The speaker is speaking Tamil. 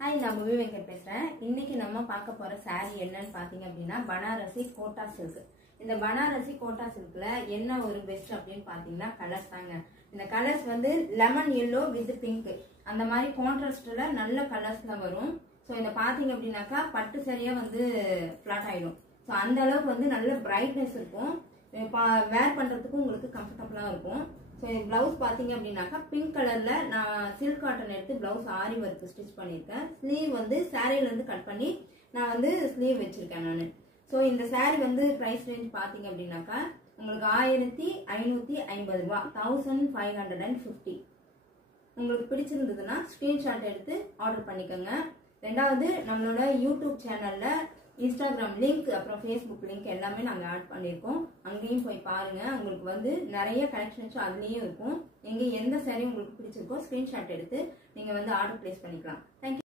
Hi, நான் மூவி வெங்கட் பேசுறேன். இன்னைக்கு நம்ம பார்க்க போற saree என்னன்னு பாத்தீங்க அப்படினா பனாரசி கோட்டா சில்க். இந்த பனாரசி கோட்டா சில்க்ல என்ன ஒரு பெஸ்ட் அப்படினு பாத்தீங்கன்னா கலர்ஸ் தாங்க. இந்த கலர்ஸ் வந்து லெமன் yellow with pink. அந்த மாதிரி கான்ட்ராஸ்ட்ல நல்ல கலர்ஸ்ல வரும். சோ இத பாத்தீங்க அப்படினாக்கா பட்டு சரியா வந்து ஃபிளாட் ஆயிடும். சோ அந்த அளவுக்கு வந்து நல்ல பிரைட்னஸ் இருக்கும். வேர் பண்றதுக்கு உங்களுக்கு கம்ஃபர்ட்டபிளா இருக்கும். So இந்த ப்ளவுஸ் பாத்தீங்க அப்படினாக்கா பிங்க் கலர்ல நான் சில்க் காட்டன் எடுத்து ப்ளவுஸ் ஆரி வர்க் ஸ்டிட்ச் பண்ணிருக்கேன். ஸ்லீவ் வந்து சாரில இருந்து கட் பண்ணி நான் வந்து ஸ்லீவ் வெச்சிருக்கேன் நானு. சோ இந்த saree வந்து பிரைஸ் ரேஞ்ச் பாத்தீங்க அப்படினாக்கா உங்களுக்கு 1550 ரூபாய் 1550. உங்களுக்கு பிடிச்சிருந்ததுன்னா ஸ்கிரீன்ஷாட் எடுத்து ஆர்டர் பண்ணிக்கோங்க. ரெண்டாவது நம்மளோட யூடியூப் சேனல்ல இன்ஸ்டாகிராம் லிங்க் அப்புறம் ஃபேஸ்புக் லிங்க் எல்லாமே நாங்க ஆட் பண்ணிருக்கோம். அங்கேயும் போய் பாருங்க. உங்களுக்கு வந்து நிறைய கலெக்ஷன்ஸ் அதுலயே இருக்கும். நீங்க எந்த saree உங்களுக்கு பிடிச்சிருக்கோ ஸ்கிரீன்ஷாட் எடுத்து நீங்க வந்து ஆர்டர் பிளேஸ் பண்ணிக்கலாம். Thank you.